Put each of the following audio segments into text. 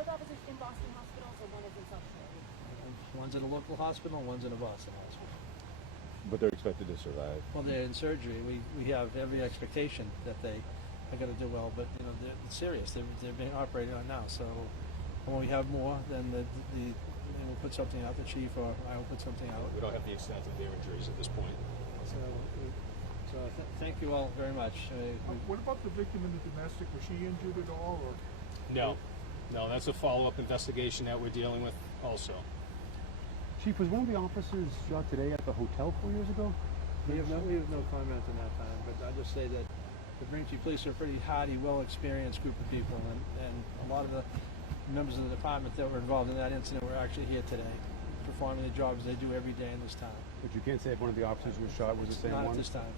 both officers in Boston hospitals, or one is in South Shore? One's in a local hospital, and one's in a Boston hospital. But they're expected to survive. Well, they're in surgery. We have every expectation that they are going to do well, but you know it's serious. They're being operated on now. So when we have more, then we'll put something out. The chief or I will put something out. We don't have the extent of their injuries at this point. So thank you all very much. What about the victim in the domestic? Was she injured at all? Or? No, that's a follow-up investigation that we're dealing with also. Chief, was one of the officers shot today at the hotel 4 years ago? We have no comment on that time, but I'll just say that the Braintree police are a pretty hardy, well-experienced group of people, and a lot of the members of the department that were involved in that incident were actually here today, performing the jobs they do every day in this town. But you can't say if one of the officers was shot was the same one? Not at this time.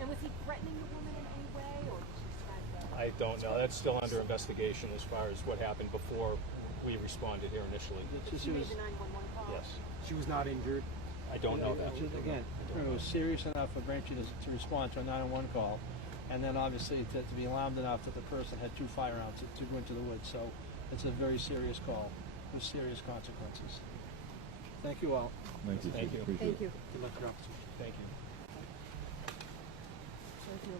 And was he threatening the woman in any way, or just kind of? I don't know. That's still under investigation as far as what happened before we responded here initially. She made the 911 call? Yes. She was not injured? I don't know that. Again, it was serious enough for Braintree to respond to a 911 call, and then obviously to be alarmed enough that the person had 2 firearms to go into the woods. So it's a very serious call with serious consequences. Thank you all. Thank you. Thank you. Thank you. Good luck, officer. Thank you. Thank you.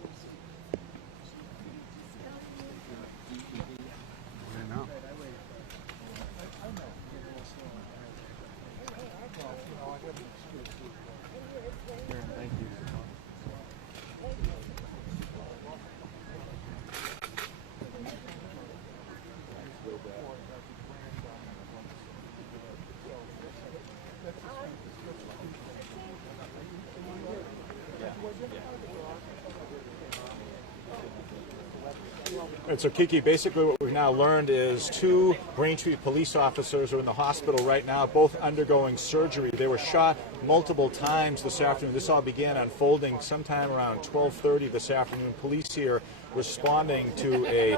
All right, so Kiki, basically what we've now learned is 2 Braintree police officers are in the hospital right now, both undergoing surgery. They were shot multiple times this afternoon. This all began unfolding sometime around 12:30 this afternoon. Police here responding to a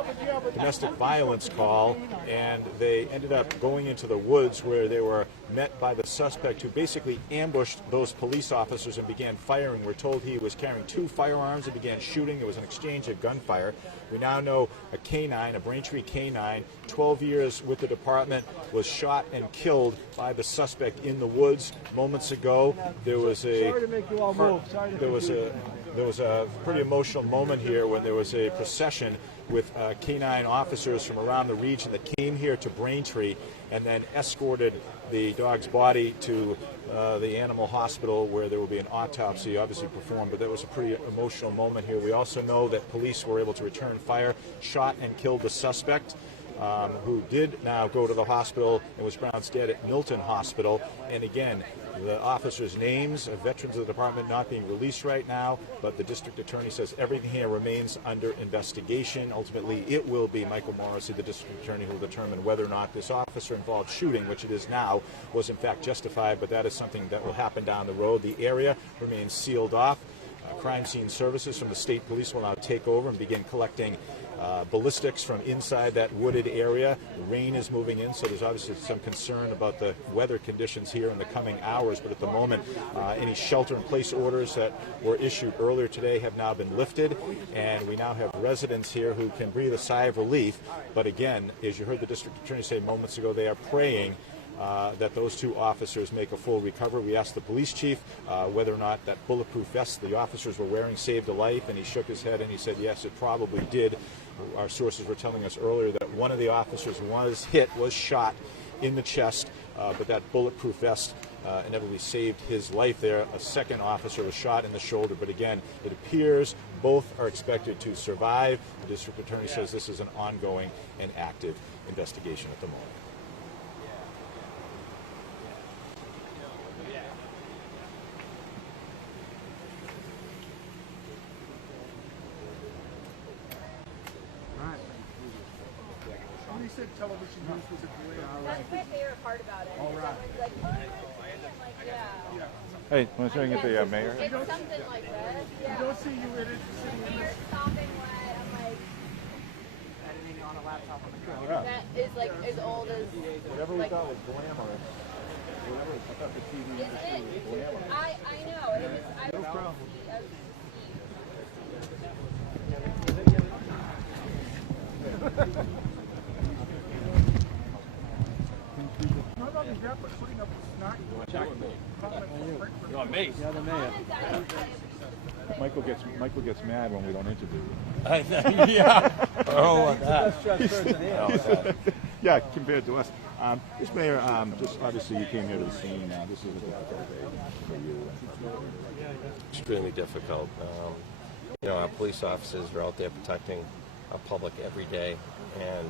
domestic violence call, and they ended up going into the woods where they were met by the suspect, who basically ambushed those police officers and began firing. We're told he was carrying 2 firearms and began shooting. There was an exchange of gunfire. We now know a K-9, a Braintree K-9, 12 years with the department, was shot and killed by the suspect in the woods moments ago. There was a pretty emotional moment here when there was a procession with K-9 officers from around the region that came here to Braintree and then escorted the dog's body to the animal hospital, where there will be an autopsy obviously performed. But that was a pretty emotional moment here. We also know that police were able to return fire, shot and killed the suspect, who did now go to the hospital and was pronounced dead at Milton Hospital. And again, the officers' names of veterans of the department not being released right now, but the district attorney says everything here remains under investigation. Ultimately, it will be Michael Morrissey, the district attorney, who will determine whether or not this officer-involved shooting, which it is now, was in fact justified, but that is something that will happen down the road. The area remains sealed off. Crime scene services from the state police will now take over and begin collecting ballistics from inside that wooded area. The rain is moving in, so there's obviously some concern about the weather conditions here in the coming hours, but at the moment any shelter-in-place orders that were issued earlier today have now been lifted, and we now have residents here who can breathe a sigh of relief. But again, as you heard the district attorney say moments ago, they are praying that those 2 officers make a full recovery. We asked the police chief whether or not that bulletproof vest the officers were wearing saved a life, and he shook his head and he said yes, it probably did. Our sources were telling us earlier that one of the officers was shot in the chest, but that bulletproof vest inevitably saved his life there. A second officer was shot in the shoulder, but again, it appears both are expected to survive. The district attorney says this is an ongoing and active investigation at the moment. He said television news was a great. That's my favorite part about it. All right. Like, oh, like, yeah. Hey, want to try and get the mayor? It's something like that. Yeah. You don't see you in it sitting in Mayor stopping wet. I'm like, editing on a laptop on the computer. that is like as old as. Whatever we like, thought was glamorous, whatever I thought the TV industry was glamorous. I know. It was. I was. Oh, me. You're the mayor. Michael gets mad when we don't interview you. Yeah. Oh, Best dressed person here. Yeah, compared to us. This mayor, just obviously you came here to the scene. This is a difficult day for you. Extremely difficult. You know, our police officers are out there protecting our public every day, and